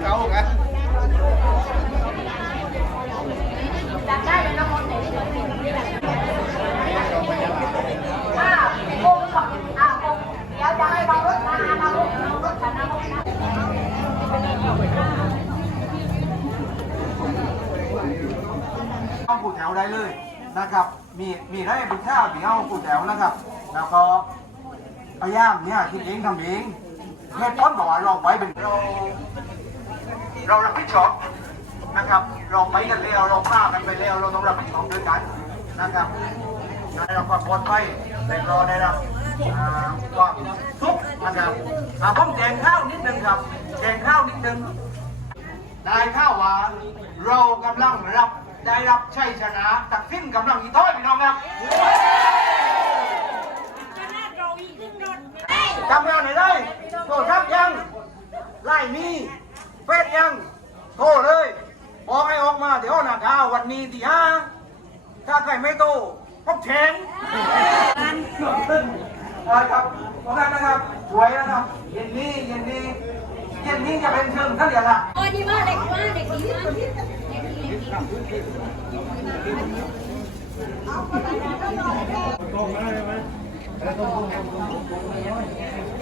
เขาไงได้เลยนะมดไหนที่เราเป็นนี่แหละอ่าโอ้ก็บอกอ่าเดี๋ยวจะให้บางรถมาบางรถรถฉันนะรถนะข้าวผู้แถวได้เลยนะครับ มีมีได้เป็นข้าวมีข้าวผู้แถวนะครับ แล้วก็พยายามเนี่ยคิดเองทำเองเหตุอลบอกว่าลองไว้เป็น เราเรารับผิดชอบนะครับ เราไปกันแล้วเราฆ่ากันไปแล้วเราต้องรับผิดชอบด้วยกันนะครับได้รับความปลอดภัยและก็ได้รับอ่าความสุขนะครับอ่าผมแจงข้าวนิดนึงครับแจงข้าวนิดนึงได้ข้าวว่าเรากำลังรับได้รับชัยชนะตักสิ้นกำลังอีท้อยพี่น้องครับทำงานไหนได้โทรทัพยังไล่มี เฟซยังโทรเลยบอกให้ออกมาเดี๋ยวหน้าข่าววันนี้ที่ห้าถ้าใครไม่โตก็แทงเอาละครับขอบคุณนะครับสวยนะครับเย็นนี้เย็นนี้เย็นนี้จะเป็นเชิงท่านเดียวละโอ้ยดีมากเด็กมากเด็กดีมากเด็กดีเด็กดี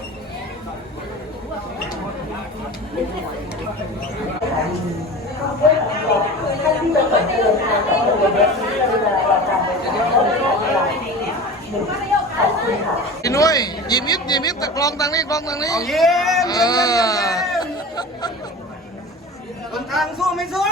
พี่นุ้ยยิ้มนิดยิ้มนิดแต่กลองทางนี้กลองทางนี้เย็นเอเย็นเย็นเย็นอเย็นทางสู้ไม่สู้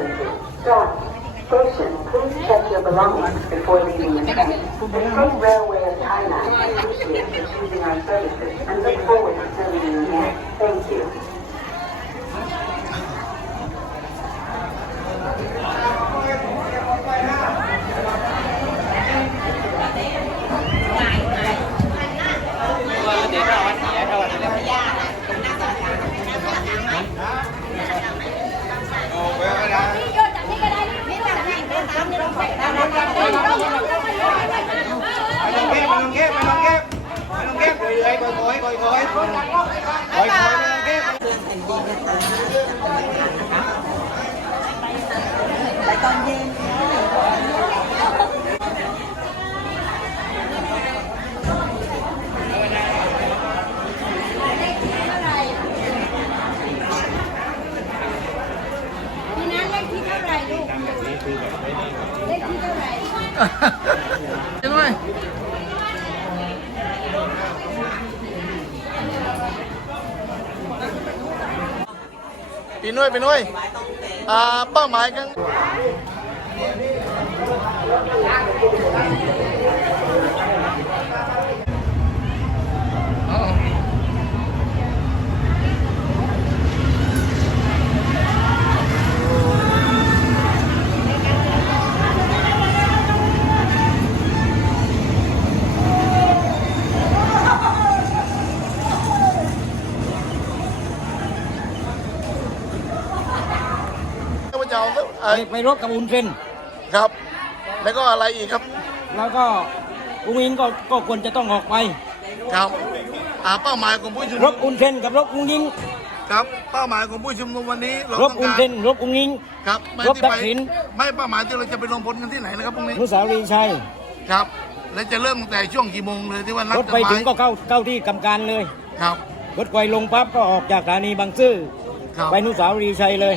Stop. Station, please check your belongings before leaving the train. The State Railway of Thailand appreciates you choosing our services and look forward ไม่ต้องเก็บเลยๆค่อยๆค่อยๆค่อยๆค่อยๆไม่ต้องเก็บพี่นั้นเลขที่เท่าไหร่ลูกเลขที่เท่าไหร่ พี่นุ้ยพี่นุ้ยพี่นุ้ยอ่าเป้าหมายกัน ไปเอ่อไปรบกับอุนเซนครับ แล้วก็อะไรอีกครับ แล้วก็อุ้งอิงก็ก็ควรจะต้องออกไป ครับอ่าเป้าหมายของผู้ชุมรนุบมอุนเซนกับรบอุ้งอิงครับ เป้าหมายของผู้ชุมนุมวันนี้เรารต้บองอุนการเซนรบอุ้งอิง ครับไม่รบที่ทัไปกษิณ ไม่เป้าหมายที่เราจะไปลงพลกันที่ไหนนะครับพรุ่งนี้นุสาวรีย์ชัยครับ และจะเริ่มตั้งแต่ช่วงกี่โมงเลยที่ว่านัดรถกันไปไว้ถึงก็เข้าเข้าที่กำการเลย ครับ รถไฟลงปั๊บก็ออกจากสถานีบางซื่อ ครับ ไปนุสาวรีย์ชัยเลย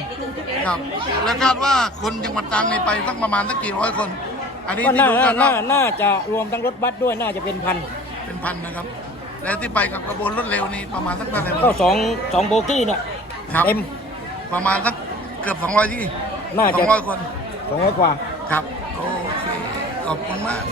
ครับ และคาดว่าคนจังหวัดตรังในไปสักประมาณสักกี่ร้อยคน อันนี้ก็ที่น่าดูกันน่าว่าน่าจะรวมทั้งรถบัสด้วยน่าจะเป็นพัน เป็นพันนะครับ และที่ไปกับกระบวนรถเร็วนี่ประมาณสักเท่าไหร่ก็สองสองโบกี้เนี่ยครับเต็ม ประมาณสักเกือบ200ที่น่าสจะองร้อยคน สองร้อยกว่า ครับ โอเค ขอบคุณมาก